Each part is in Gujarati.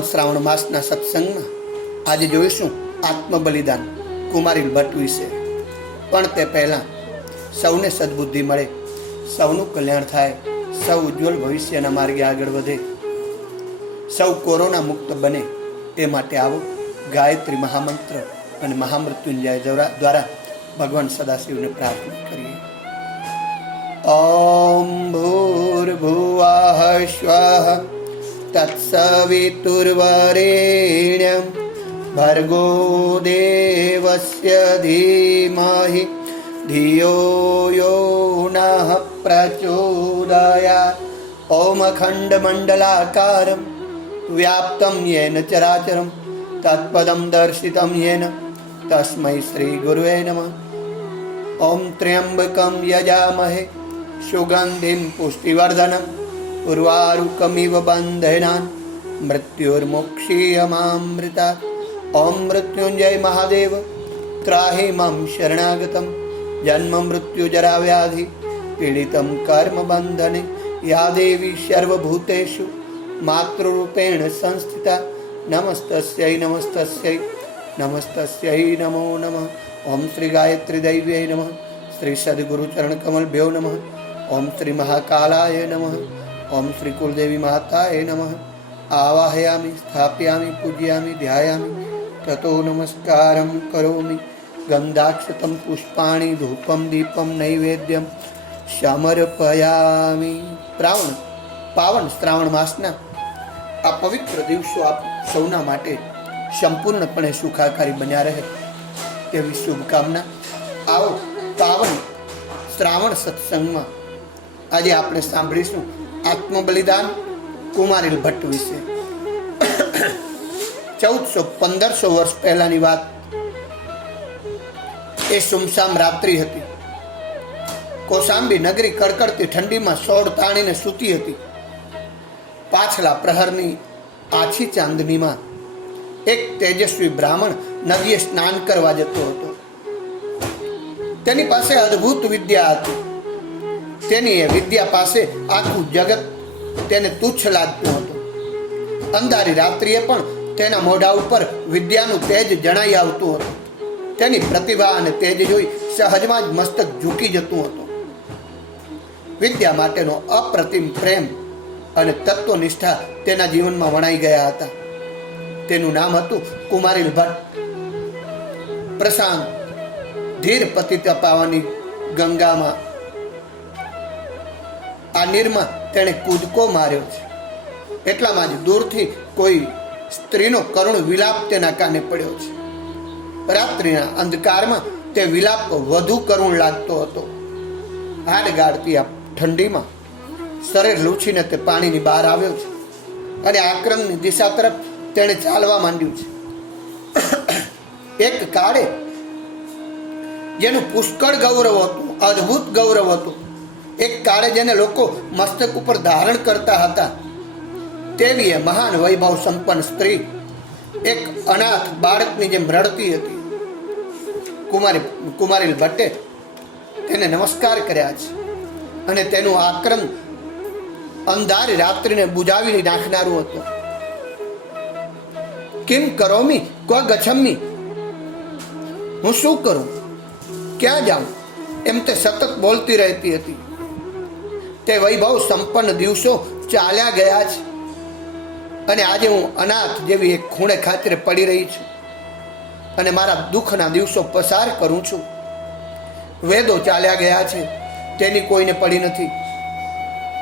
પાવન શ્રાવણ માસના સત્સંગમાં આજે જોઈશું આત્મ બલિદાન કુમારી ભટ્ટ વિશે. પણ તે પહેલાં સૌને સદબુદ્ધિ મળે, સૌનું કલ્યાણ થાય, સૌ ઉજ્જવલ ભવિષ્યના માર્ગે આગળ વધે, સૌ કોરોના મુક્ત બને તે માટે આવો ગાયત્રી મહામંત્ર અને મહામૃત્યુંજય દ્વારા ભગવાન સદાશિવને પ્રાર્થના કરીએ. ઓમ ભૂર્ભુવઃ સ્વઃ તત્સવિતુર્વરેણ્યં ભર્ગો દેવસ્ય ધીમહિ ધિયો યો નઃ પ્રચોદયાત. ઓમ અખંડમંડલાકારં વ્યાપ્तं યેન ચરાચરં તત્પદં દર્શિतं યેન તસ્मै શ્રી ગુરુવે નમઃ. ઓમ ત્ર્યંબકં યજામહે સુગંધિં પુષ્ટિવર્ધનં ઉર્વારુકમિવ બંધનાન મૃત્યુર્મોક્ષીયમામૃતાત. ઓમ મૃત્યુંજય મહાદેવ ત્રાહિ મમ શરણાગતમ જન્મ મૃત્યુ જરા વ્યાધિ પીડિતમ કર્મ બંધને યા દેવી સર્વભૂતેષુ માતૃરૂપેણ સંસ્થિતા નમસ્તસ્यै નમસ્તસ્यै નમસ્તસ્यै નમો નમઃ. ઓમ શ્રી ગાયત્રી દૈવ્યై નમઃ. શ્રી સદગુરુ ચરણ કમલભ્યો નમઃ. ઓમ શ્રી મહાકાલાય નમઃ. ઓમ શ્રી કુલદેવી માતાય નમઃ. આવાહયામિ સ્થાપયામિ પૂજયામિ ધ્યાયામિ તતો નમસ્કારં કરોમિ. ગંધાક્ષતં પુષ્પાણિ ધૂપમ દીપમ નૈવેદ્યમ સમર્પયામિ. પાવન શ્રાવણ માસના આ પવિત્ર દિવસો આપ સૌના માટે સંપૂર્ણપણે સુખાકારી બન્યા રહે તેવી શુભકામના. આવો પાવન શ્રાવણ સત્સંગમાં આજે આપણે સાંભળીશું આત્મ બલિદાન કુમારી ભટ્ટ વિશે. 1400-1500 વર્ષ પહેલાની વાત. એ સુમસામ રાત્રિ હતી. કોસાંબી નગરી કડકડતી ઠંડીમાં સોળ તાણીને સૂતી હતી. પાછલા પ્રહરની આછી ચાંદનીમાં એક તેજસ્વી બ્રાહ્મણ નદીએ સ્નાન કરવા જતો હતો. તેની પાસે અદ્ભુત વિદ્યા હતી. તેની એ વિદ્યા પાસે આખું જગત તેને તુચ્છ લાગતું હતું. અંધારી રાત્રિએ પણ તેના મોઢા ઉપર વિદ્યાનું તેજ જણાઈ આવતું હતું. તેની પ્રતિભા અને તેજ જોઈ સહજમાં જ મસ્તક ઝૂકી જતું હતું. વિદ્યા માટેનો અપ્રતિમ પ્રેમ અને તત્વનિષ્ઠા તેના જીવનમાં વણાઈ ગયા હતા. તેનું નામ હતું કુમારી ભટ્ટ. પ્રશાંત ધીર પતિત પાવાની ગંગામાં આ નીરમાં તેણે કૂદકો માર્યો છે. એટલામાં જ દૂરથી કોઈ સ્ત્રીનો કરુણ વિલાપ તેના કાને પડ્યો છે. રાત્રિના અંધકારમાં તે વિલાપ વધુ કરુણ લાગતો હતો. હાડ ગાળતી આ ઠંડીમાં શરીર લૂછીને તે પાણીની બહાર આવ્યો છે અને આક્રમની દિશા તરફ તેણે ચાલવા માંડ્યું છે. એક કાળે જેનું પુષ્કળ ગૌરવ હતું, અદ્ભુત ગૌરવ હતું, એક કાળે જેને લોકો મસ્તક ઉપર ધારણ કરતા હતા, તેવી એ મહાન વૈભવ સંપન્ન સ્ત્રી એક અનાથ બાળકની જેમ રડતી હતી. કુમારી ભટ્ટે તેને નમસ્કાર કર્યા છે અને તેનું આક્રમ અંધારી રાત્રિને બુજાવી નાખનારું હતું. કિમ કરોમી ક્વ ગચ્છામિ, હું શું કરું, ક્યાં જાઉં, એમ તે સતત બોલતી રહેતી હતી. તે વૈભવ સંપન્ન દિવસો ચાલ્યા ગયા છે અને આજે હું અનાથ જેવી એક ખૂણે ખાતરે પડી રહી છું અને મારા દુઃખના દિવસો પસાર કરું છું. વેદો ચાલ્યા ગયા છે, તેની કોઈને પડી નથી.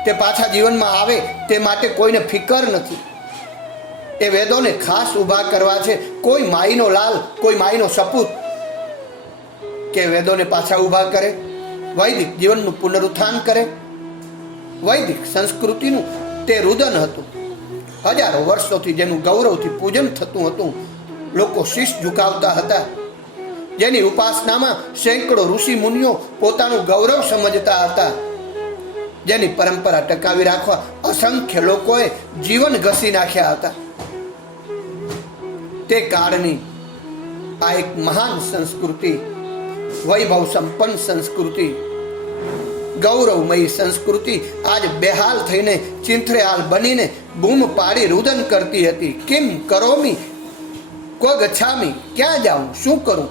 તે પાછા જીવનમાં આવે તે માટે કોઈને ફિકર નથી. એ વેદોને ખાસ ઊભા કરવા છે કોઈ માઈનો લાલ, કોઈ માઈનો સપૂત કે વેદોને પાછા ઊભા કરે, વૈદિક જીવનનું પુનરુત્થાન કરે. વૈદિક સંસ્કૃતિનું તે રુદન હતું. હજારો વર્ષોથી જેનું ગૌરવથી પૂજન થતું હતું, લોકો શીશ ઝુકાવતા હતા, જેની ઉપાસનામાં સેંકડો ઋષિ મુનિઓ પોતાનું ગૌરવ સમજતા હતા, જેની પરંપરા ટકાવી રાખવા અસંખ્ય લોકોએ જીવન ઘસી નાખ્યા હતા. તે કાળની આ એક મહાન સંસ્કૃતિ, વૈભવ સંપન્ન સંસ્કૃતિ ગૌરવમયી સંસ્કૃતિ આજ બેહાલ થઈને ચિંથરેહાલ બનીને બૂમ પાડી રુદન કરતી હતી. કિમ કરોમી કો ગચ્છામી, ક્યાં જાઉં, શું કરું?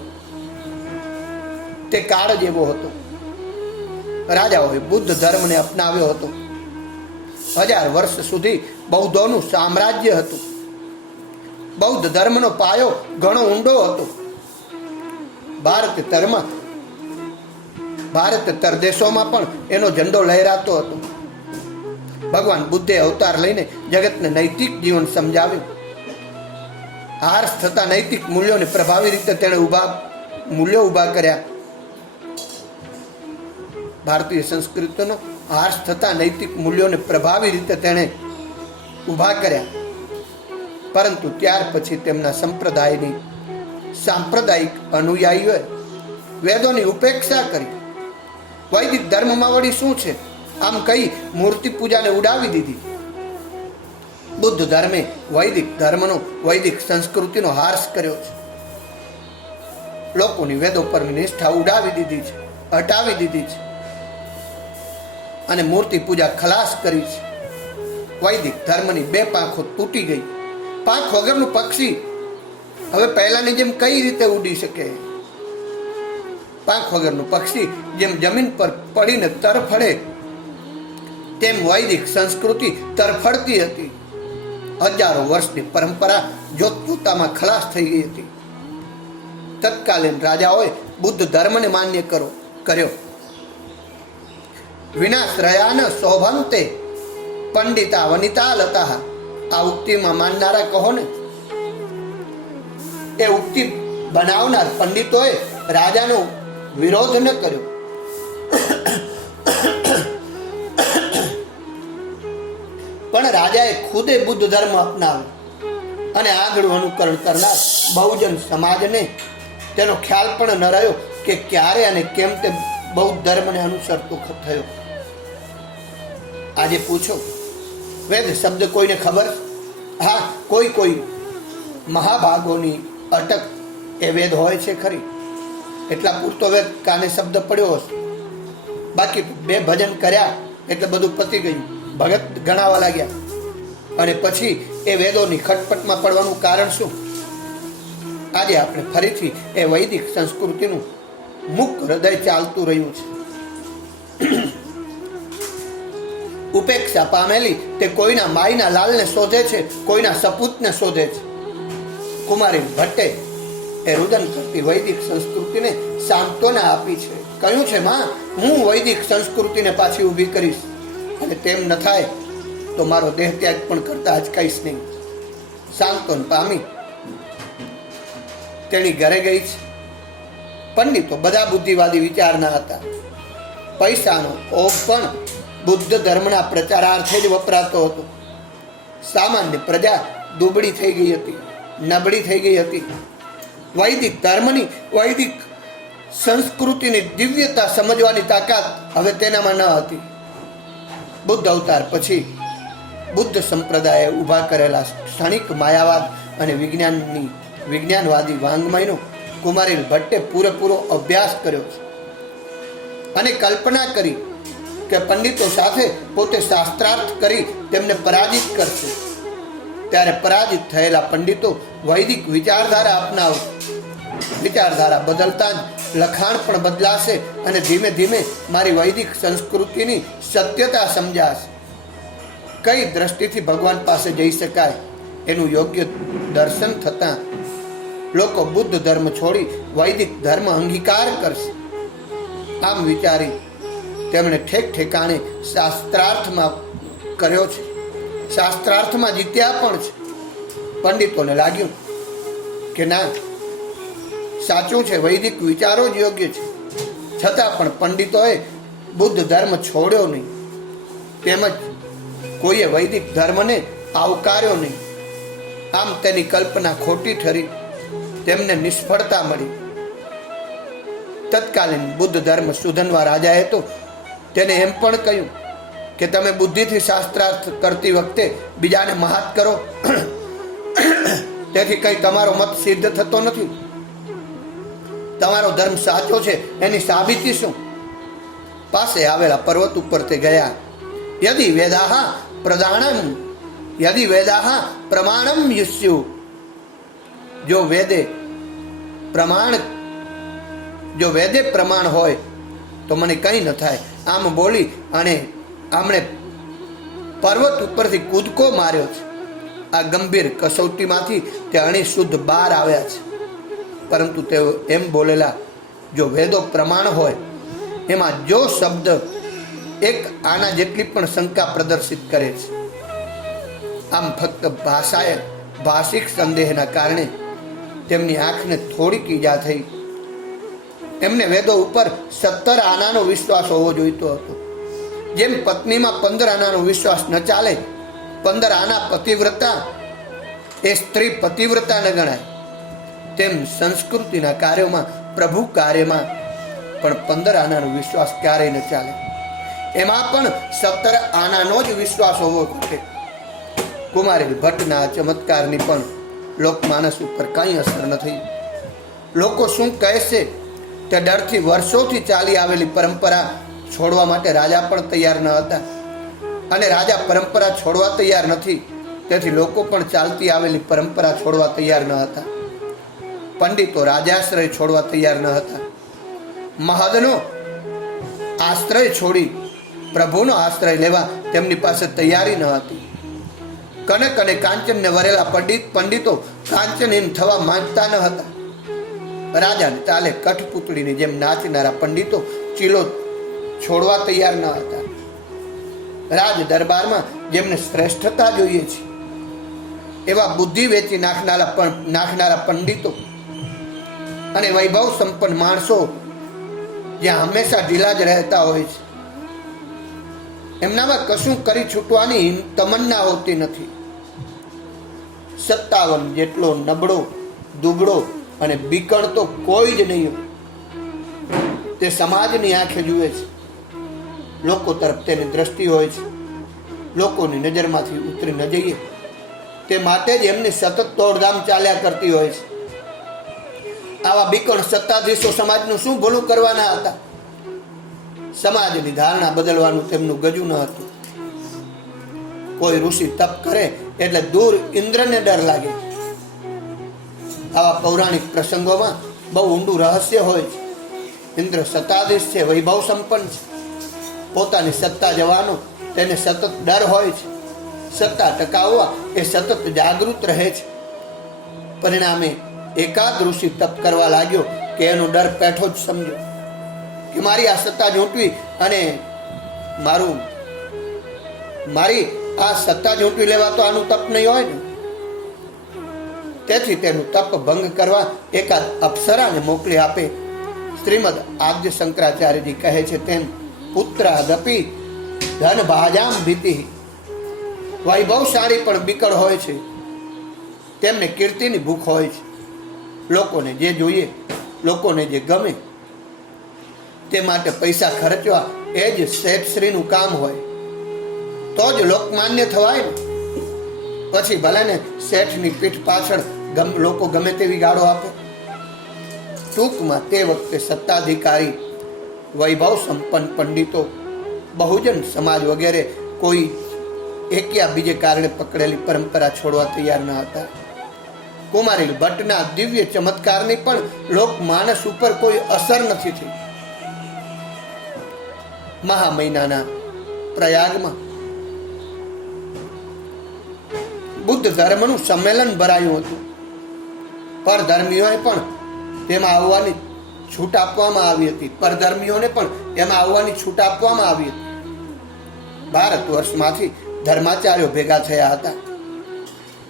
તે કાળ જ એવો હતો. રાજાઓએ બુદ્ધ ધર્મને અપનાવ્યો હતો. 1000 વર્ષ સુધી બૌદ્ધોનું સામ્રાજ્ય હતું. બૌદ્ધ ધર્મનો પાયો ઘણો ઊંડો હતો. ભારતેતર દેશોમાં પણ એનો ઝંડો લહેરાતો હતો. ભગવાન બુદ્ધે અવતાર લઈને જગતને નૈતિક જીવન સમજાવ્યું. હાર્સ થતા નૈતિક મૂલ્યોને પ્રભાવી રીતે તેણે મૂલ્યો ઊભા કર્યા. ભારતીય સંસ્કૃતિનો હાર્સ થતા નૈતિક મૂલ્યોને પ્રભાવી રીતે તેણે ઊભા કર્યા. પરંતુ ત્યાર પછી તેમના સંપ્રદાયની સાંપ્રદાયિક અનુયાયીઓએ વેદોની ઉપેક્ષા કરી. વૈદિક ધર્મમાં વળી શું છે, આમ કહી મૂર્તિ પૂજાને ઉડાવી દીધી. બુદ્ધ ધર્મે વૈદિક સંસ્કૃતિનો હાર્સ કર્યો છે. લોકોની વેદો પરની નિષ્ઠા ઉડાવી દીધી છે, હટાવી દીધી છે અને મૂર્તિ પૂજા ખલાસ કરી છે. વૈદિક ધર્મની 2 પાંખો તૂટી ગઈ. પાંખ વગરનું પક્ષી હવે પહેલાની જેમ કઈ રીતે ઉડી શકે? પાંખ વગરનું પક્ષી જેમ જમીન પર પડીને તરફડે તેમ વૈદિક સંસ્કૃતિ તરફડતી હતી. હજારો વર્ષની પરંપરા જોતજોતામાં ખલાસ થઈ ગઈ હતી. તત્કાલીન રાજાઓએ બુદ્ધ ધર્મને માન્ય કર્યો. વિનાશ્રયાન શોભંતે પંડિતા વનિતા લતા. આ ઉક્તિમાં માનનારા કહો ને. એ ઉક્તિ બનાવનાર પંડિતોએ રાજાનો વિરોધ ન કર્યો. પણ રાજાએ ખુદે બુદ્ધ ધર્મ અપનાવ્યો અને આગળ અનુકરણ કરનાર બહુજન સમાજને તેનો ખ્યાલ પણ ન રહ્યો કે ક્યારે અને કેમ તે બૌદ્ધ ધર્મને અનુસરતો થયો. આજે પૂછો, વેદ શબ્દ કોઈને ખબર? હા, કોઈ મહાભાગોની અટક એ વેદ હોય છે ખરી. એટલા પૂરતો વેદ કાને શબ્દ પડ્યો હશે. બાકી 2 ભજન કર્યા એટલે બધું પતી ગયું. ભગત ગણાવા લાગ્યા અને પછી એ વેદોની ખટપટમાં પડવાનું કારણ શું? આજે આપણે ફરીથી એ વૈદિક સંસ્કૃતિનું મુક્ત હૃદય ચાલતું રહ્યું છે. ઉપેક્ષા પામેલી તે કોઈના માયના લાલને શોધે છે, કોઈના સપૂતને શોધે છે. કુમારી ભટ્ટે એ રુદન કરતી વૈદિક સંસ્કૃતિને સાંત્વના આપી છે. કહ્યું છે, માં, હું વૈદિક સંસ્કૃતિને પાછી ઊભી કરીશ અને તેમ ન થાય તો મારો દેહ ત્યાગ પણ કરતા અચકાઈશ નહીં. સાંત્વન પામી તેની ઘરે ગઈ છે. પંડિતો બધા બુદ્ધિવાદી વિચારના હતા. પૈસાનો ઓઘ પણ બુદ્ધ ધર્મના પ્રચારાર્થે જ વપરાતો હતો. સામાન્ય પ્રજા દુબળી થઈ ગઈ હતી, નબળી થઈ ગઈ હતી. વૈદિક ધર્મની, વૈદિક સંસ્કૃતિની દિવ્યતા સમજવાની તાકાત હવે તેનામાં ન હતી. બુદ્ધ અવતાર પછી બુદ્ધ સંપ્રદાયે ઊભા કરેલા ક્ષણિક માયાવાદ અને વિજ્ઞાનવાદી વાંગ્મયનો કુમારી ભટ્ટે પૂરેપૂરો અભ્યાસ કર્યો છે અને કલ્પના કરી કે પંડિતો સાથે પોતે શાસ્ત્રાર્થ કરી તેમને પરાજિત કરશે. ત્યારે પરાજિત થયેલા પંડિતો વૈદિક વિચારધારા અપનાવશે. વિચારધારા બદલતા જ લખાણ પણ બદલાશે અને ધીમે ધીમે મારી વૈદિક સંસ્કૃતિની સત્યતા સમજાશે. કઈ દ્રષ્ટિથી ભગવાન પાસે જઈ શકાય એનું યોગ્ય દર્શન થતાં લોકો બુદ્ધ ધર્મ છોડી વૈદિક ધર્મ અંગીકાર કરશે. આમ વિચારી તેમણે ઠેક ઠેકાણે શાસ્ત્રાર્થમાં કર્યો છે. શાસ્ત્રાર્થમાં જીત્યા પણ છે. પંડિતોને લાગ્યું કે ના, સાચું છે, વૈદિક વિચારો જ યોગ્ય છે. છતાં પણ પંડિતોએ બુદ્ધ ધર્મ છોડ્યો નહીં, તેમજ કોઈએ વૈદિક ધર્મને આવકાર્યો નહીં. આમ તેની કલ્પના ખોટી ઠરી, તેમને નિષ્ફળતા મળી. તત્કાલીન બુદ્ધ ધર્મ સુધનવા રાજાએ તો તેને એમ પણ કહ્યું કે તમે બુદ્ધિથી શાસ્ત્રાર્થ કરતી વખતે બીજાને મહાત કરો, તેથી કંઈ તમારો મત સિદ્ધ થતો નથી. તમારો ધર્મ સાચો છે એની સાબિતી શું? પાસે આવેલા પર્વત ઉપર તે ગયા. યદિ વેદાહ પ્રમાણમ યુષ્યુ, જો વેદે પ્રમાણ હોય તો મને કંઈ ન થાય. આમ બોલી અને આમણે પર્વત ઉપરથી કૂદકો માર્યો છે. આ ગંભીર કસોટીમાંથી તે અણી શુદ્ધ બહાર આવ્યા છે. પરંતુ તેઓ એમ બોલેલા, જો વેદો પ્રમાણ હોય એમાં જો શબ્દ એક આના જેટલી પણ શંકા પ્રદર્શિત કરે છે. આમ ફક્ત ભાષિક સંદેહના કારણે તેમની આંખને થોડીક ઈજા થઈ. એમને વેદો ઉપર 17 આનાનો વિશ્વાસ હોવો જોઈતો હતો. જેમ પત્નીમાં 15 આનાનો વિશ્વાસ ન ચાલે, 15 આના પતિવ્રતા એ સ્ત્રી પતિવ્રતા ન ગણાય, તેમ સંસ્કૃતિના કાર્યોમાં, પ્રભુ કાર્યમાં પણ 15 આનાનો વિશ્વાસ ક્યારેય ન ચાલે. એમાં પણ 17 આનાનો જ વિશ્વાસ હોવો જોઈએ. કુમારી ભટ્ટના ચમત્કારની પણ લોકમાનસ ઉપર કંઈ અસર ન થઈ. લોકો શું કહેશે તે ડરથી વર્ષોથી ચાલી આવેલી પરંપરા છોડવા માટે રાજા પણ તૈયાર ન હતા. અને રાજા પરંપરા છોડવા તૈયાર નથી, તેથી લોકો પણ ચાલતી આવેલી પરંપરા છોડવા તૈયાર ન હતા. પંડિતો રાજાશ્રય છોડવા તૈયાર ન હતા. મહદનો આશ્રય છોડી પ્રભુનો આશ્રય લેવા તેમની પાસે તૈયારી ન હતી. કનક અને કાંચનને વરેલા પંડિતો કાંચનહીન થવા માંગતા ન હતા. રાજાને તાલે કઠપુતળીની જેમ નાચનારા પંડિતો ચીલો છોડવા તૈયાર ન હતા. રાજ દરબારમાં જેમને શ્રેષ્ઠતા જોઈએ છે એવા બુદ્ધિ વેચી નાખનારા પંડિતો અને વૈભવ સંપન્ન માણસો જ્યાં હંમેશા ઢીલા જ રહેતા હોય છે, એમનામાં કશું કરી છૂટવાની તમન્ના હોતી નથી. 57 જેટલો નબળો, દુબળો અને બીકણ તો કોઈ જ નહીં. તે સમાજની આંખે જુએ છે, લોકો તરફ તેની દ્રષ્ટિ હોય છે. લોકોની નજરમાંથી ઉતરી ન જઈએ તે માટે જ એમની સતત દોડધામ ચાલ્યા કરતી હોય છે. આવા બીકણ સત્તાધીશો સમાજનું શું ભલું કરવાના હતા? સમાજની ધારણા બદલવાનું તેમનું ગજું ન હતું. કોઈ ઋષિ તપ કરે એટલે દૂર ઇન્દ્રને ડર લાગે. આવા પૌરાણિક પ્રસંગોમાં બહુ ઊંડું રહસ્ય હોય છે. ઇન્દ્ર સત્તાધીશ છે, વૈભવ સંપન્ન છે. પોતાની સત્તા જવાનો તેને સતત ડર હોય છે. સત્તા ટકાવવા એ સતત જાગૃત રહે છે. પરિણામે એકાદ ઋષિ તપ કરવા લાગ્યો કે એનો ડર પેઠો જ સમજો કે મારી આ સત્તા ઝૂંટવી અને મારી આ સત્તા ઝૂંટવી લેવા તો આનું તપ નહીં હોય ને. તેથી તેનું તપ ભંગ કરવા એકાદ અપ્સરાને મોકલી આપે. શ્રીમદ આદ્ય શંકરાચાર્યજી કહે છે તેમ પુત્રાદપી ધન ભાજામ ભીતિ. વૈભવશાળી પણ બીકળ હોય છે, તેમને કીર્તિની ભૂખ હોય છે. લોકોને જે જોઈએ, લોકોને જે ગમે તે માટે પૈસા ખર્ચવા એ જ શેઠશ્રીનું કામ હોય. તો જ લોકમાન્ય થવાય ને. પછી ભલે ને શેઠની પીઠ પાછળ લોકો ગમે તેવી ગાળો આપે. ટૂંકમાં તે વખતે સત્તાધિકારી, વૈભવ સંપન્ન પંડિતો, બહુજન સમાજ વગેરે કોઈ એક્યા બીજે કારણે પકડેલી પરંપરા છોડવા તૈયાર ન હતા. કુમારી ભટ્ટના દિવ્ય ચમત્કારની પણ લોકમાનસ ઉપર કોઈ અસર નથી થઈ. મહા મહિનાના પ્રયાગમાં બુદ્ધ ધર્મનું સંમેલન ભરાયું હતું. પરધર્મીઓએ પણ તેમાં આવવાની છૂટ આપવામાં આવી હતી. ભારત વર્ષમાંથી ધર્માચાર્યો ભેગા થયા હતા.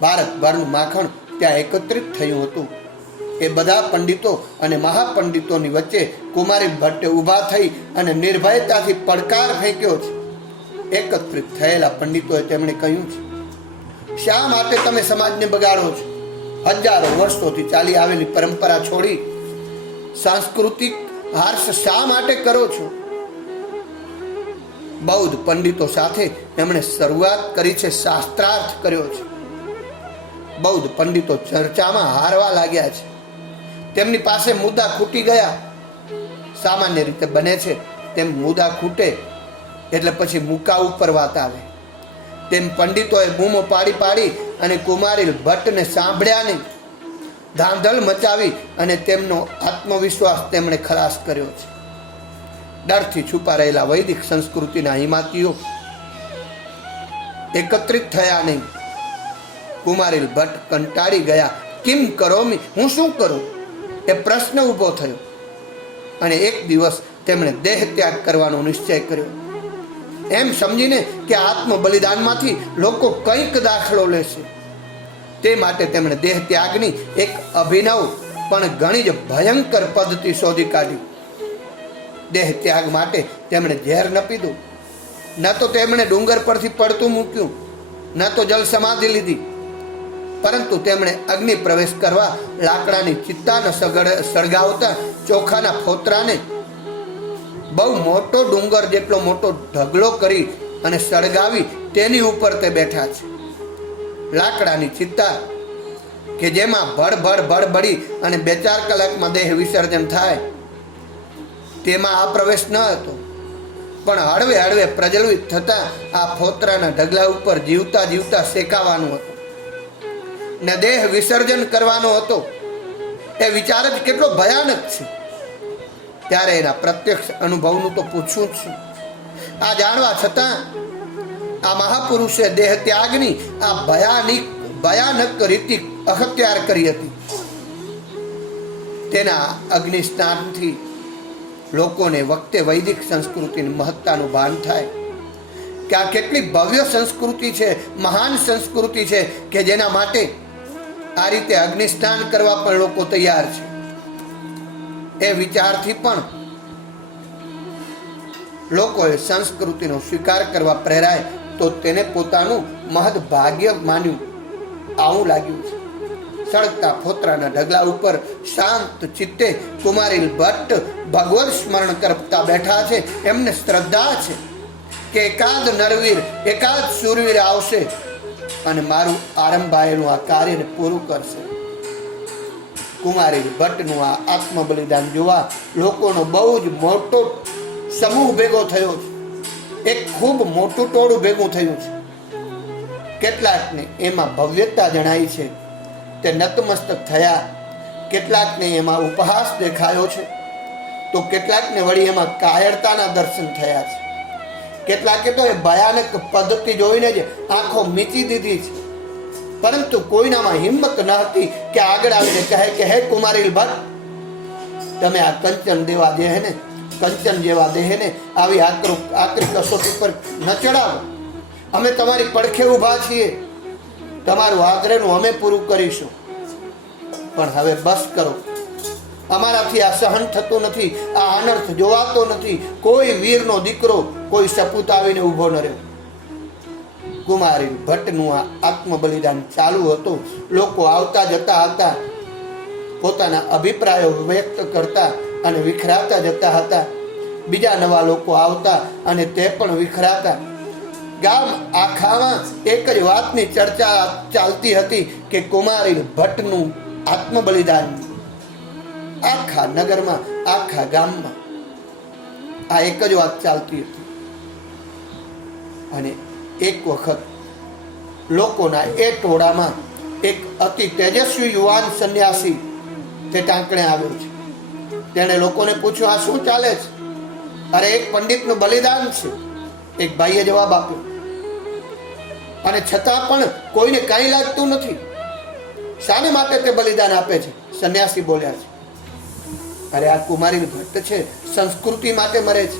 ભારતભરનું માખણ ત્યાં એકત્રિત થયું હતું. એ બધા પંડિતો અને મહાપંડિતોની વચ્ચે કુમારી ભટ્ટે ઊભા થઈ અને નિર્ભયતાથી પડકાર ફેંક્યો છે. એકત્રિત થયેલા પંડિતોએ તેમણે કહ્યું છે, શા માટે તમે સમાજને બગાડો છો? હજારો વર્ષોથી ચાલી આવેલી પરંપરા છોડી સાંસ્કૃતિક હાર્સ શા માટે કરો છો? બૌદ્ધ પંડિતો સાથે એમણે શરૂઆત કરી છે, શાસ્ત્રાર્થ કર્યો છે. બૌદ્ધ પંડિતો ચર્ચામાં હારવા લાગ્યા છે. તેમની પાસે મુદ્દા ખૂટી ગયા. સામાન્ય રીતે બને છે તેમ મુદા ખૂટે એટલે પછી મુકા ઉપર વાત આવે. તેમ પંડિતોએ બૂમો પાડી પાડી અને કુમારી ભટ્ટને સાંભળ્યા નહીં. ધાંધલ મચાવી અને તેમનો આત્મવિશ્વાસ તેમણે ખલાસ કર્યો છે. ડરથી છુપા રહેલા વૈદિક સંસ્કૃતિના હિમાતીઓ એકત્રિત થયા નહીં. કુમારી ભટ્ટ કંટાળી ગયા. કિમ કરોમી, હું શું કરું એ પ્રશ્ન ઊભો થયો અને એક દિવસ તેમણે દેહ ત્યાગ કરવાનો નિશ્ચય કર્યો, એમ સમજીને કે આત્મ બલિદાનમાંથી લોકો કંઈક દાખલો લેશે. તે માટે તેમણે દેહ ત્યાગની એક અભિનવ પણ ઘણી જ ભયંકર પદ્ધતિ શોધી કાઢી. દેહ ત્યાગ માટે તેમણે ઝેર ન પીધું, ન તો તેમણે ડુંગર પરથી પડતું મૂક્યું, ન તો જલ સમાધિ લીધી, પરંતુ તેમણે અગ્નિ પ્રવેશ કરવા લાકડાની ચિત્તાને સળગાવતા ચોખાના ફોતરાને બહુ મોટો ડુંગર જેટલો મોટો ઢગલો કરી અને સળગાવી તેની ઉપર તે બેઠા છે. લાકડાની ચિત્તા કે જેમાં ભડ બળી અને 2-4 કલાકમાં દેહ વિસર્જન થાય, તેમાં આ પ્રવેશ ન હતો, પણ હળવે હળવે પ્રજ્વલિત થતા આ ફોતરાના ઢગલા ઉપર જીવતા જીવતા શેકાવાનું હતું ને દેહ વિસર્જન કરવાનો હતો. એ વિચાર જ કેટલો ભયાનક છે. ત્યારે એના પ્રત્યક્ષ અનુભવનું તો પૂછવું જ શું. આ જાણવા છતાં આ મહાપુરુષે દેહ ત્યાગની આ ભયાનક રીતિ અખત્યાર કરી હતી. તેના અગ્નિ સ્નાનથી લોકોને વખતે વૈદિક સંસ્કૃતિની મહત્તાનું ભાન થાય કે આ કેટલી ભવ્ય સંસ્કૃતિ છે, મહાન સંસ્કૃતિ છે કે જેના માટે આ રીતે અગ્નિ સ્નાન કરવા પણ લોકો તૈયાર છે. એ વિચારથી પણ લોકોએ સંસ્કૃતિનો સ્વીકાર કરવા પ્રેરાય તો તેને પોતાનું મહદ ભાગ્ય માન્યું આવું લાગ્યું છે. સળગતા ફોતરાના ઢગલા ઉપર શાંત ચિત્તે કુમારી ભટ્ટ ભગવત સ્મરણ કરતા બેઠા છે. એમને શ્રદ્ધા છે કે એકાદ નરવીર, એકાદ શૂરવીર આવશે અને મારું આરંભાયેલું આ કાર્યને પૂરું કરશે. કુમારી ભટ્ટનું આ આત્મ બલિદાન જોવા લોકોનો બહુ જ મોટો સમૂહ ભેગો થયો છે. એક ખૂબ મોટું ટોળું ભેગું થયું છે. કેટલાકને એમાં ભવ્યતા જણાઈ છે, તે નતમસ્તક થયા. કેટલાકને એમાં ઉપહાસ દેખાયો છે, તો કેટલાકને વળી એમાં કાયરતાના દર્શન થયા છે. કેટલાકે તો એ ભયાનક પદ્ધતિ જોઈને જ આંખો મીચી દીધી છે, પરંતુ કોઈનામાં હિંમત ન હતી કે આગળ આવીને કહે કે હે કુમારી ભટ્ટ, તમે આ કંચન જેવા દેહને આવી આકરી કસોટી પર ન ચડાવો. અમે તમારી પડખે ઊભા છીએ, તમારું આગ્રહનું અમે પૂરું કરીશું, પણ હવે બસ કરો. અમારાથી આ સહન થતું નથી, આ અનર્થ જોવાતો નથી. કોઈ વીરનો દીકરો, કોઈ સપૂત આવીને ઊભો ન રહ્યો. કુમારી ભટ્ટનું આ આત્મ બલિદાન ચાલુ હતું. લોકો આવતા જતા હતા, પોતાના અભિપ્રાયો વ્યક્ત કરતા અને વિખરાતા જતા હતા. બીજા નવા લોકો આવતા અને તે પણ વિખરાતા. ગામ આખામાં એક જ વાતની ચર્ચા ચાલતી હતી કે કુમારી ભટ્ટનું આત્મ બલિદાન. આખા નગરમાં, આખા ગામમાં આ એક જ વાત ચાલતી હતી. અને એક વખત લોકોના એ ટોળામાં એક અતિ તેજસ્વી યુવાન સંન્યાસી તે ટાંકણે આવ્યો છે. તેણે લોકોને પૂછ્યું, આ શું ચાલે છે? અરે એક પંડિતનું બલિદાન છે, એક ભાઈએ જવાબ આપ્યો. અને છતાં પણ કોઈને કાંઈ લાગતું નથી. શાને માટે તે બલિદાન આપે છે? સંન્યાસી બોલ્યા છે, અરે આ કુમારી ભટ્ટ છે, સંસ્કૃતિ માટે મરે છે.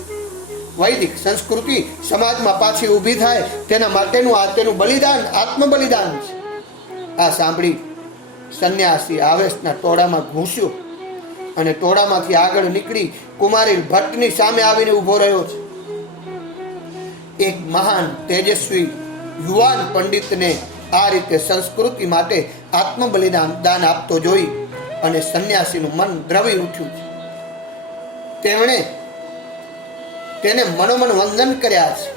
વૈદિક સંસ્કૃતિ સમાજમાં પાછી ઊભી થાય તેના માટેનું આ તેનું બલિદાન, આત્મ બલિદાન છે. આ સાંભળી સંન્યાસી આવેશના ટોળામાં ઘૂસ્યો અને ટોળામાંથી આગળ નીકળી કુમારી ભટ્ટની સામે આવીને ઊભો રહ્યો છે. એક મહાન તેજસ્વી યુવાન પંડિતને આ રીતે સંસ્કૃતિ માટે આત્મ બલિદાન દાન આપતો જોઈ અને સંન્યાસીનું મન દ્રવી ઉઠ્યું છે. તેમણે તેને મનોમન વંદન કર્યા છે.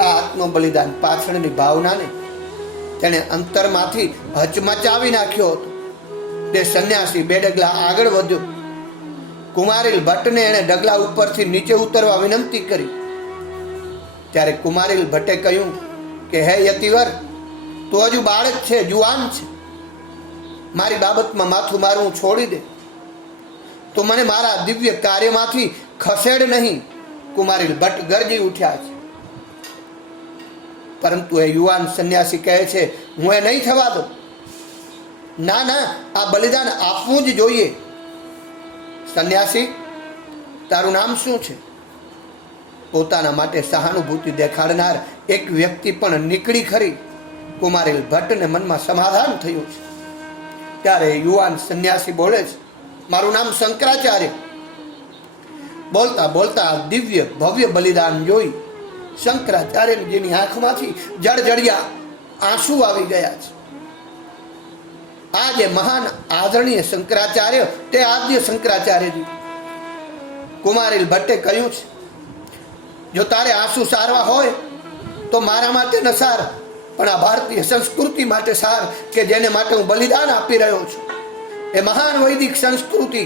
આ આત્મ બલિદાન પાછળની ભાવનાને તેણે અંતરમાંથી હચમચાવી નાખ્યો હતો. તે સંન્યાસી 2 ડગલા આગળ વધ્યો. કુમારીલ ભટ્ટને એણે ડગલા ઉપરથી નીચે ઉતરવા વિનંતી કરી. ત્યારે કુમારીલ ભટ્ટે કહ્યું કે હે યતિવર, તું હજુ બાળક છે, જુવાન છે, મારી બાબતમાં માથું મારવું છોડી દે. તો મને મારા દિવ્ય કાર્યમાંથી ખસેડ નહીં. કુમારીલ ભટ્ટ ગરજી ઉઠ્યા છે. પરંતુ એ યુવાન સંન્યાસી કહે છે, હું એ નહીં થવા દઉં. ના ના, આ બલિદાન આપવું જ જોઈએ. સંન્યાસી, તારું નામ શું છે? પોતાના માટે સહાનુભૂતિ દેખાડનાર એક વ્યક્તિ પણ નીકળી ખરી. કુમારીલ ભટ્ટને મનમાં સમાધાન થયું છે. ત્યારે યુવાન સંન્યાસી બોલે છે, મારું નામ શંકરાચાર્ય. બોલતા બોલતા દિવ્ય ભવ્ય બલિદાન જોઈ શંકરાચાર્યજીની આંખમાંથી જળજળિયા આંસુ આવી ગયા છે. આ જે મહાન આદરણીય શંકરાચાર્ય, તે આદ્ય શંકરાચાર્યજી. કુમારીલ ભટ્ટે કહ્યું છે, જો તારે આંસુ સારવા હોય તો મારા માટે ન સાર, પણ આ ભારતીય સંસ્કૃતિ માટે સાર કે જેને માટે હું બલિદાન આપી રહ્યો છું. એ મહાન વૈદિક સંસ્કૃતિ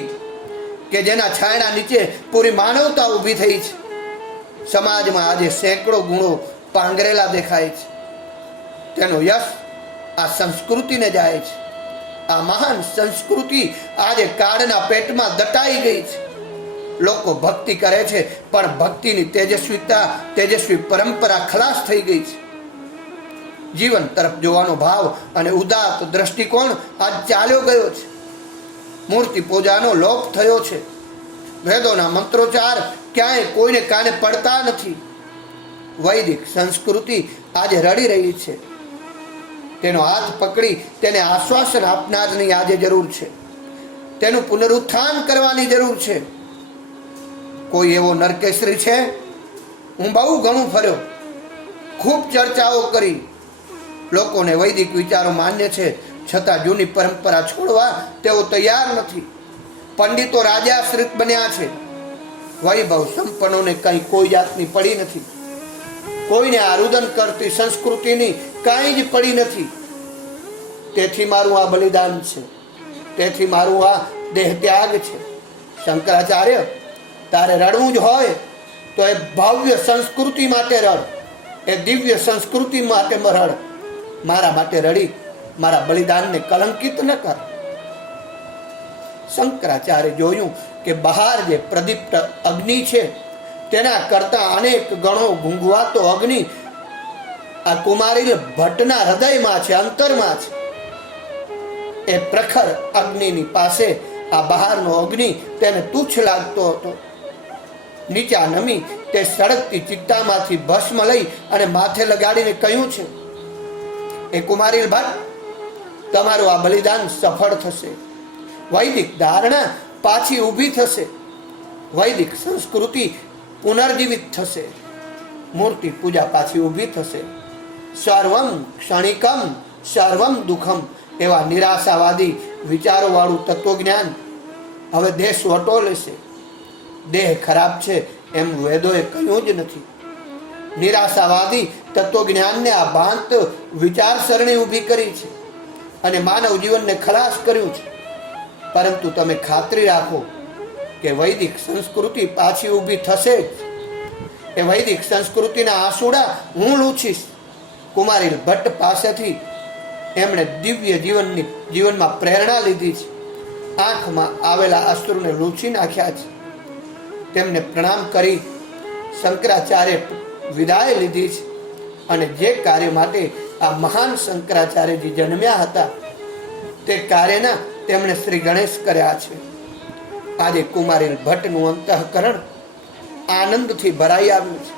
કે જેના છાયડા નીચે પૂરી માનવતા ઊભી થઈ છે. સમાજમાં આજે સેંકડો ગુણો પાંગરેલા દેખાય છે. તેનો યશ આ સંસ્કૃતિને જાય છે. આ મહાન સંસ્કૃતિ આજે કાળના પેટમાં દટાઈ ગઈ છે. લોકો ભક્તિ કરે છે, પણ ભક્તિની તેજસ્વી પરંપરા ખલાસ થઈ ગઈ છે. જીવન તરફ જોવાનો ભાવ અને ઉદાત્ત દ્રષ્ટિકોણ આજ ચાલ્યો ગયો છે. મૂર્તિ પૂજાનો લોપ થયો છે. વેદોના મંત્રોચ્ચાર ક્યાંય કોઈને કાને પડતા નથી. વૈદિક સંસ્કૃતિ આજે રડી રહી છે. તેનો હાથ પકડી તેને આશ્વાસન આપનારની આજે જરૂર છે. તેનું પુનરુત્થાન કરવાની જરૂર છે. કોઈ એવો નરકેસરી છે? હું બહુ ઘણું ફર્યો, ખૂબ ચર્ચાઓ કરી. લોકોને વૈદિક વિચારો માન્ય છે, છતાં જૂની પરંપરા છોડવા તેઓ તૈયાર નથી. પંડિતો રાજાશ્રિત બન્યા છે. વૈભવ સંપન્નોને કંઈ કોઈ જાતની પડી નથી. કોઈને આ રુદન કરતી સંસ્કૃતિની કાંઈ જ પડી નથી. તેથી મારું આ બલિદાન છે, તેથી મારું આ દેહ ત્યાગ છે. શંકરાચાર્ય, તારે રડવું જ હોય તો એ ભવ્ય સંસ્કૃતિ માટે રડ, એ દિવ્ય સંસ્કૃતિ માટે રડ. મારા માટે રડી મારા બલિદાનને કલંકિત ન કર. શંકરાચાર્ય જોયું કે બહાર જે પ્રદીપ્ત અગ્નિ છે તેના કરતા અનેક ગણો ગુંગવાતો અગ્નિ આ કુમારીલ ભટ્ટના હૃદયમાં છે, અંતરમાં છે. એ પ્રખર અગ્નિની પાસે આ બહારનો અગ્નિ તેને તુચ્છ લાગતો હતો. નીચા નમી તે સળગતી ચિત્તામાંથી ભસ્મ લઈ અને માથે લગાડીને કહ્યું છે, એ કુમારીલ ભટ્ટ, તમારું આ બલિદાન સફળ થશે. વૈદિક ધારણા પાછી ઊભી થશે. વૈદિક સંસ્કૃતિ પુનર્જીવિત થશે. મૂર્તિ પૂજા પાછી ઊભી થશે. સર્વમ ક્ષણિકમ સર્વમ દુઃખમ એવા નિરાશાવાદી વિચારોવાળું તત્વજ્ઞાન હવે દેશ વટો લેશે. દેહ ખરાબ છે એમ વેદોએ કહ્યું જ નથી. નિરાશાવાદી તત્વજ્ઞાનને આ ભાંત વિચારસરણી ઊભી કરી છે અને માનવ જીવનને ખલાસ કર્યું છે. પરંતુ તમે ખાતરી રાખો કે વૈદિક સંસ્કૃતિ પાછી ઊભી થશે જ. એ વૈદિક સંસ્કૃતિના આંસુડા હું લૂછીશ. કુમારીલ ભટ્ટ પાસેથી એમણે દિવ્ય જીવનમાં પ્રેરણા લીધી છે. આંખમાં આવેલા અશ્રુને લૂછી નાખ્યા છે. તેમને પ્રણામ કરી શંકરાચાર્ય વિદાય લીધી છે અને જે કાર્ય માટે આ મહાન શંકરાચાર્યજી જન્મ્યા હતા તે કાર્યના તેમણે શ્રી ગણેશ કર્યા છે. આજે કુમારીલ ભટ્ટનું અંતઃકરણ આનંદથી ભરાઈ આવ્યું છે.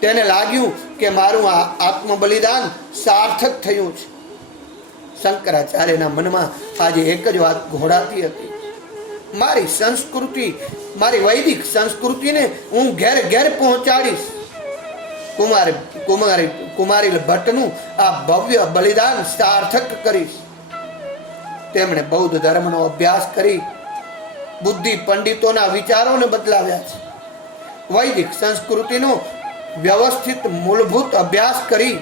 તેને લાગ્યું કે મારું આ આત્મ બલિદાન સાર્થક થયું છે. શંકરાચાર્યના મનમાં આજે એક જ વાત ઘોડાતી હતી, મારી સંસ્કૃતિ, મારી વૈદિક સંસ્કૃતિને હું ઘેર ઘેર પહોંચાડીશ. કુમારીલ ભટ્ટનું આ ભવ્ય બલિદાન સાર્થક કરીશ. તેમણે બૌદ્ધ ધર્મનો અભ્યાસ કરી બુદ્ધિ પંડિતોના વિચારોને બદલાવ્યા છે. વૈદિક સંસ્કૃતિનો વ્યવસ્થિત મૂળભૂત અભ્યાસ કરી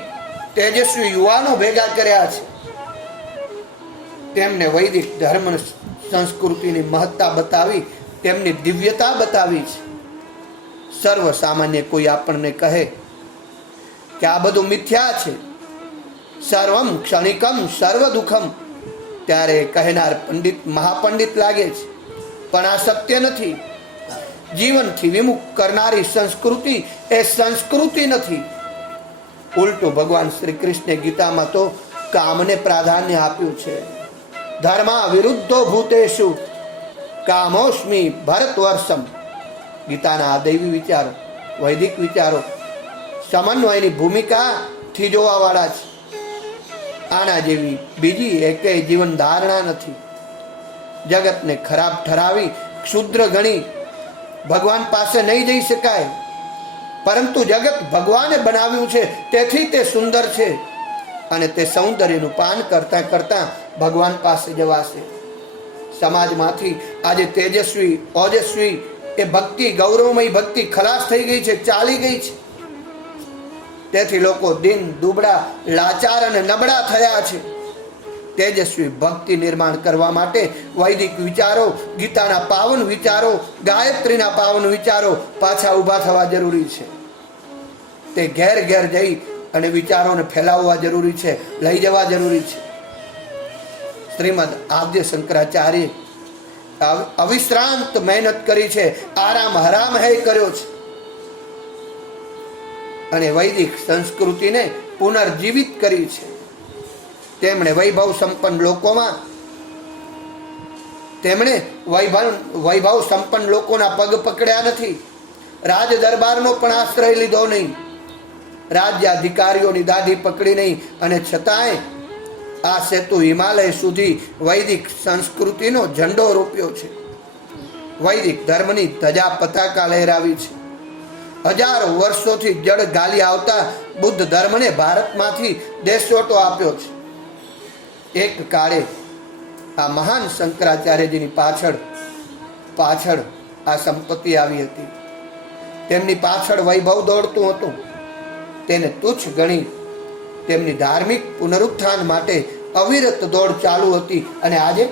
તેજસ્વી યુવાનો ભેગા કર્યા છે. તેમને વૈદિક ધર્મ સંસ્કૃતિની મહત્તા બતાવી તેમની દિવ્યતા બતાવી છે. સર્વ સામાન્ય કોઈ આપણને કહે કે આ બધું મિથ્યા છે, સર્વમ ક્ષણિકમ સર્વ દુઃખમ, ત્યારે કહેનાર પંડિત મહાપંડિત લાગે છે, પણ આ સત્ય નથી. જીવનથી વિમુખ કરનારી સંસ્કૃતિ એ સંસ્કૃતિ નથી. ઉલટું ભગવાન શ્રી કૃષ્ણે ગીતામાં તો કામને પ્રાધાન્ય આપ્યું છે. ધર્મા વિરુદ્ધો ભૂતેષુ કામોસ્મી ભરતવર્ષમ. ગીતાના આ દૈવી વિચારો, વૈદિક વિચારો સમન્વયની ભૂમિકાથી જોવાવાળા છે. આના જેવી બીજી એકેય જીવન ધારણા નથી. જગતને ખરાબ ઠરાવી ક્ષુદ્ર ગણી ભગવાન પાસે નહીં જઈ શકાય, પરંતુ જગત ભગવાને બનાવ્યું છે તેથી તે સુંદર છે, અને તે સૌંદર્યનું પાન કરતા કરતા ભગવાન પાસે જવાશે. સમાજમાંથી આજે તેજસ્વી ઓજસ્વી એ ભક્તિ, ગૌરવમય ભક્તિ ખલાસ થઈ ગઈ છે, ચાલી ગઈ છે. તેથી લોકો દિન દુબળા, લાચાર અને નબળા થયા છે. તેજસ્વી ભક્તિ નિર્માણ કરવા માટે વૈદિક વિચારો, ગીતાના પાવન વિચારો, ગાયત્રીના પાવન વિચારો પાછા ઊભા થવા જરૂરી છે. તે ઘેર ઘેર જઈ અને વિચારોને ફેલાવવા જરૂરી છે, લઈ જવા જરૂરી છે. શ્રીમદ આદ્ય શંકરાચાર્ય અવિશ્રાંત મહેનત કરી છે, આરામ હરામ હે કર્યો છે, અને વૈદિક સંસ્કૃતિને પુનર્જીવિત કરી છે. તેમણે વૈભવ સંપન્ન લોકોમાં વૈભવ સંપન્ન લોકોના પગ પકડ્યા નથી, રાજ દરબારનો પણ આશ્રય લીધો નહીં, રાજ્યાધિકારીઓની દાઢી પકડી નહીં, અને છતાંય આ સેતુ હિમાલય સુધી વૈદિક સંસ્કૃતિનો ઝંડો રોપ્યો છે. વૈદિક ધર્મની ધજા પતાકા લહેરાવી છે. હજારો વર્ષોથી જડ ગાલી આવતા બુદ્ધ ધર્મને ભારતમાંથી દેશોટો આપ્યો છે. એક કાળે આ મહાન શંકરાચાર્યજીની પાછળ આ સંપત્તિ આવી હતી. તેમની પાછળ વૈભવ દોડતું હતું. તેને તુચ્છ ગણી તેમની ધાર્મિક પુનરુત્થાન માટે અવિરત દોડ ચાલુ હતી. અને આજે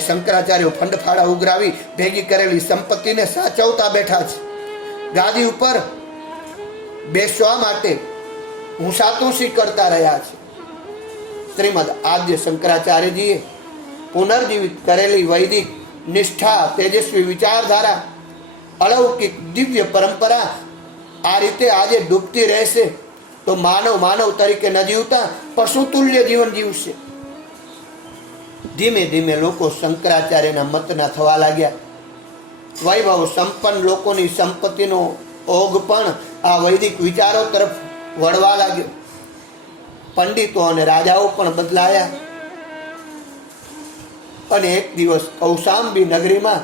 શંકરાચાર્યો ફંડફાળા ઉઘરાવી ભેગી કરેલી સંપત્તિને સાચવતા બેઠા છે. ગાદી ઉપર બેસવા માટે ઊંસાતુંસી કરતા રહ્યા છે. શ્રીમદ આદ્ય શંકરાચાર્યજીએ પુનર્જીવિત કરેલી વૈદિક નિષ્ઠા, તેજસ્વી વિચારધારા, અલૌકિક દિવ્ય પરંપરા આ રીતે આજે ડૂબતી રહેશે તો માનવ તરીકે ન જીવતા પશુતુલ્ય જીવન જીવશે. ધીમે ધીમે લોકો શંકરાચાર્યના મતના થવા લાગ્યા. વૈભવ સંપન્ન લોકોની સંપત્તિનો ઓઘ પણ આ વૈદિક વિચારો તરફ વળવા લાગ્યો. પંડિતો અને રાજાઓ પણ બદલાયા. અને એક દિવસ કૌશાંબી નગરીમાં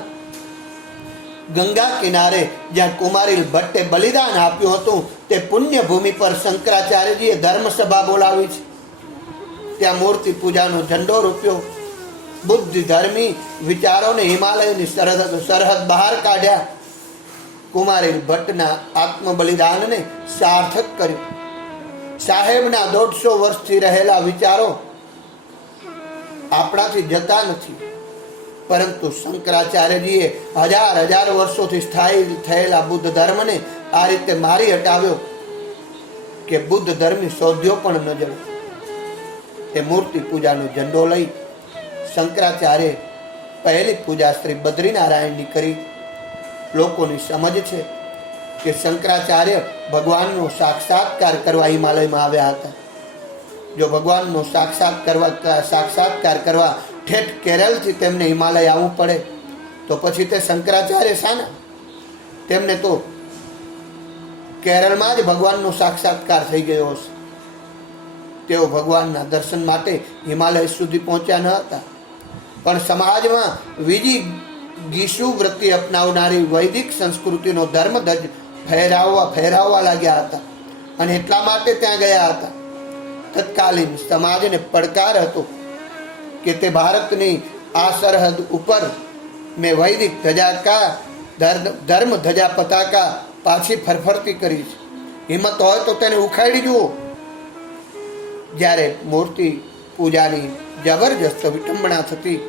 ગંગા કિનારે જ્યાં કુમારીલ ભટ્ટે બલિદાન આપ્યું હતું તે પુણ્ય ભૂમિ પર શંકરાચાર્યજીએ ધર્મસભા બોલાવી છે. ત્યાં મૂર્તિ પૂજાનો ઝંડો રોપ્યો. બુદ્ધિ ધર્મી વિચારોને હિમાલયની સરહદ બહાર કાઢ્યા. કુમારીલ ભટ્ટના આત્મ બલિદાનને સાર્થક કર્યું. સાહેબના 150 વર્ષથી રહેલા વિચારો આપણાથી જતા નથી, પરંતુ શંકરાચાર્યજીએ હજાર વર્ષોથી સ્થાયી થયેલા બુદ્ધ ધર્મને આ રીતે મારી હટાવ્યો કે બુદ્ધ ધર્મી શોધ્યો પણ ન જડે. તે મૂર્તિ પૂજાનો ઝંડો લઈ શંકરાચાર્ય પહેલી પૂજા શ્રી બદ્રીનારાયણની કરી. લોકોની સમજ છે કે શંકરાચાર્ય ભગવાનનો સાક્ષાત્કાર કરવા હિમાલયમાં આવ્યા હતા. જો ભગવાનનો સાક્ષાત્કાર કરવા ઠેઠ કેરળથી તેમને હિમાલય આવવું પડે તો પછી તે શંકરાચાર્ય શાના? તેમને તો કેરળમાં જ ભગવાનનો સાક્ષાત્કાર થઈ ગયો હશે. તેઓ ભગવાનના દર્શન માટે હિમાલય સુધી પહોંચ્યા ન હતા, પણ સમાજમાં બીજી ગીસુ વૃત્તિ અપનાવનારી વૈદિક સંસ્કૃતિનો ધર્મધ્વજ ફહેરાવવા લાગ્યા હતા, અને એટલા માટે ત્યાં ગયા હતા. તત્કાલીન સમાજને પડકાર હતો કે તે ભારતની આ સરહદ ઉપર મેં વૈદિક ધર્મ ધજા પતાકા પાછી ફરફરતી કરી છે. હિંમત હોય તો તેને ઉખાડી જુઓ. જ્યારે મૂર્તિ પૂજાની જબરજસ્ત વિટંબણા થતી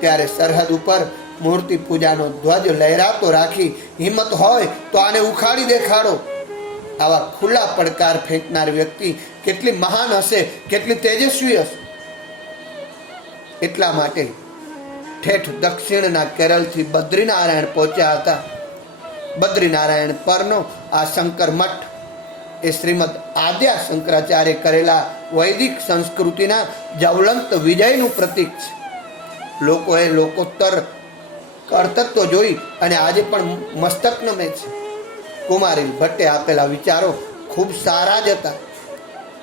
ત્યારે સરહદ ઉપર મૂર્તિ પૂજાનો ધ્વજ લહેરાતો રાખી હિંમત હોય તો આને ઉખાડી દેખાડો. આવા ખુલ્લા પડકાર ફેંકનાર વ્યક્તિ કેટલી મહાન હશે, કેટલી તેજસ્વી હશે. એટલા માટે ઠેઠ દક્ષિણના કેરળથી બદ્રીનારાયણ પહોંચ્યા હતા. બદ્રીનારાયણ પરનો આ શંકર મઠ એ શ્રીમદ આદ્યા શંકરાચાર્ય કરેલા વૈદિક સંસ્કૃતિના જ્વલંત વિજયનું પ્રતીક છે. લોકોએ લોકોત્તર કર્તૃત્વ જોઈ અને આજે પણ મસ્તક નમે છે. કુમારી ભટ્ટે આપેલા વિચારો ખૂબ સારા જ હતા,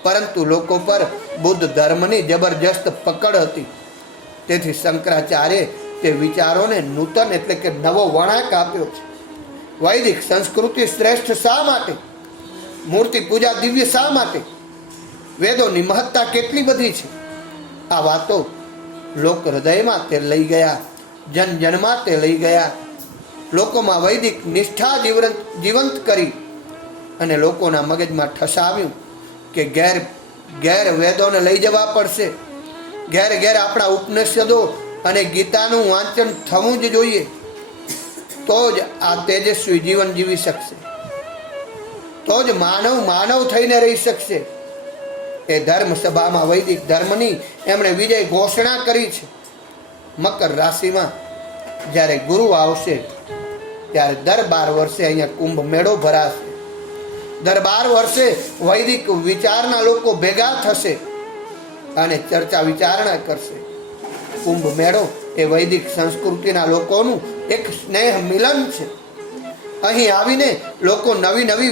પરંતુ લોકો પર બુદ્ધ ધર્મની જબરજસ્ત પકડ હતી. તેથી શંકરાચાર્ય તે વિચારોને નૂતન એટલે કે નવો વળાંક આપ્યો છે. વૈદિક સંસ્કૃતિ શ્રેષ્ઠ શા માટે? મૂર્તિ પૂજા દિવ્ય શા માટે? વેદોની મહત્તા કેટલી બધી છે? આ વાતો લોક હૃદયમાં તે લઈ ગયા, જન જનમાં તે લઈ ગયા. લોકોમાં વૈદિક નિષ્ઠા જીવંત કરી અને લોકોના મગજમાં ઠસાવ્યું કે ઘેર વેદોને લઈ જવા પડશે. ઘેર આપણા ઉપનિષદો અને ગીતાનું વાંચન થવું જ જોઈએ. તો જ આ તેજસ્વી જીવન જીવી શકશે, તો જ માનવ થઈને રહી શકશે. એ ધર્મ સભામાં વૈદિક ધર્મની એમણે વિજય ઘોષણા કરી છે. મકર રાશિમાં જ્યારે ગુરુ આવશે ત્યારે દર 12 વર્ષે અહીંયા કુંભ મેળો ભરાશે. દર 12 વર્ષે વૈદિક વિચારના લોકો ભેગા થશે અને ચર્ચા વિચારણા કરશે. કુંભ મેળો એ વૈદિક સંસ્કૃતિના લોકોનું એક સ્નેહ મિલન છે. અહીં આવીને લોકો નવી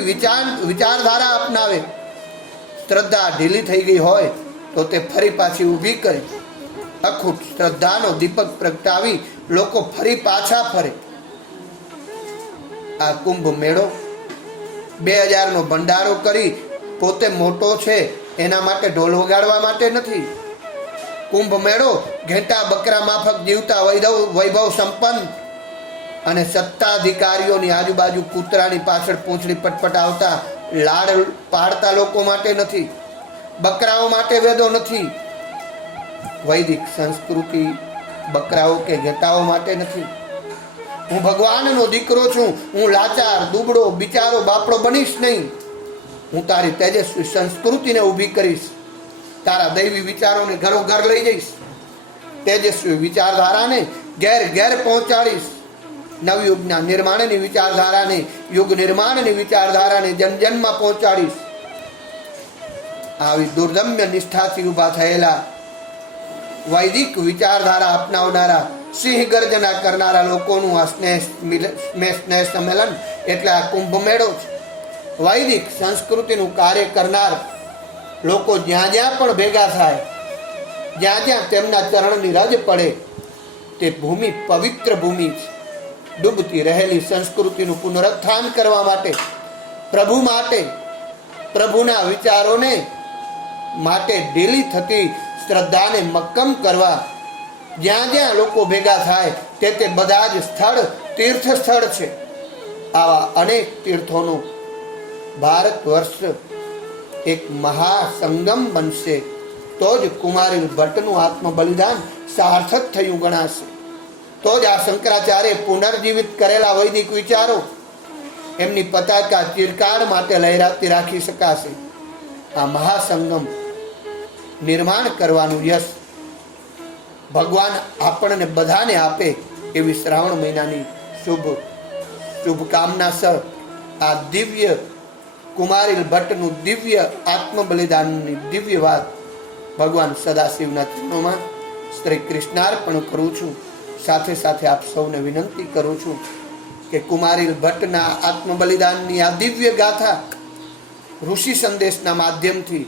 વિચારધારા અપનાવે. શ્રદ્ધા ઢીલી થઈ ગઈ હોય તો તે ફરી પાછી ઊભી કરે. અખૂટ શ્રદ્ધાનો દીપક પ્રગટાવી લોકો ફરી પાછા ફરે. આ કુંભ મેળો 2000નો ભંડારો કરી પોતે મોટો છે એના માટે ઢોલ વગાડવા માટે નથી. કુંભ મેળો ઘેટા બકરા માફક જીવતા વૈભવ સંપન્ન અને સત્તાધિકારીઓની આજુબાજુ કૂતરાની પાછળ પૂંછડી પટપટાવતા લાડ પાડતા લોકો માટે નથી. બકરાઓ માટે વેદો નથી. વૈદિક સંસ્કૃતિ બકરાઓ કે ઘેટાઓ માટે નથી. હું ભગવાનનો દીકરો છું. હું લાચાર, દુબળો, બિચારો, બાપડો બનીશ નહીં. હું તારી તેજસ્વી સંસ્કૃતિને ઊભી કરીશ. તારા દૈવી વિચારોને ઘરો ઘર લઈ જઈશ. તેજસ્વી વિચારધારાને ઘેર પહોંચાડીશ. નવયુગના નિર્માણની વિચારધારાને, યુગ નિર્માણની વિચારધારાને જનમાં પહોંચાડીશ. આવી દુર્દમ્ય નિષ્ઠાથી ઊભા થયેલા વૈદિક વિચારધારા અપનાવનારા, સિંહ ગર્જના કરનારા લોકોનું આ સ્નેહ સંમેલન એટલે આ કુંભ મેળો છે. વૈદિક સંસ્કૃતિનું કાર્ય કરનાર લોકો જ્યાં પણ ભેગા થાય, જ્યાં તેમના ચરણની રજ પડે તે ભૂમિ પવિત્ર ભૂમિ છે. ડૂબતી રહેલી સંસ્કૃતિનું પુનરુત્થાન કરવા માટે, પ્રભુના વિચારોને માટે ઢીલી થતી શ્રદ્ધાને મક્કમ કરવા જ્યાં લોકો ભેગા થાય તે બધા જ સ્થળ તીર્થ સ્થળ છે. આવા અનેક તીર્થોનું ભારત વર્ષ એક મહાસંગમ બનશે. તો જ કુમારી ભટ્ટનું આત્મબલિદાન સાર્થક થયું ગણાશે. તો જ આ શંકરાચાર્ય પુનર્જીવિત કરેલા વૈદિક વિચારો એમની પતાકા ચિરકાળ માટે લહેરાતી રાખી શકાશે. આ મહાસંગમ નિર્માણ કરવાનું યશ ભગવાન આપણને બધાને આપે એવી શ્રાવણ મહિનાની શુભકામના સહ આ દિવ્ય કુમારી ભટ્ટનું દિવ્ય આત્મબલિદાનની દિવ્ય વાત ભગવાન સદાશિવના ચરણોમાં શ્રી કૃષ્ણાર્પણ કરું છું. સાથે સાથે આપ સૌને વિનંતી કરું છું કે કુમારી ભટ્ટના આત્મબલિદાનની આ દિવ્ય ગાથા ઋષિ સંદેશના માધ્યમથી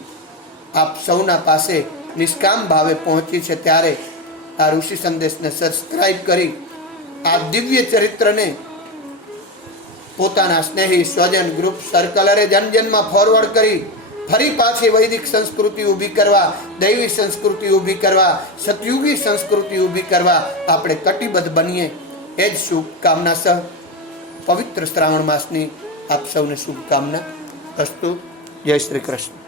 આપ સૌના પાસે નિષ્કામ ભાવે પહોંચી છે. ત્યારે આ ઋષિ સંદેશને સબસ્ક્રાઇબ કરી આ દિવ્ય ચરિત્રને પોતાના સ્નેહી સ્વજન ગ્રુપ સર્કલરે જનમાં ફોરવર્ડ કરી ફરી પાછી વૈદિક સંસ્કૃતિ ઊભી કરવા, દૈવી સંસ્કૃતિ ઊભી કરવા, સતયુગી સંસ્કૃતિ ઊભી કરવા આપણે કટિબદ્ધ બનીએ એ જ શુભકામના સહ પવિત્ર શ્રાવણ માસની આપ સૌને શુભકામના. અસ્તુ. જય શ્રી કૃષ્ણ.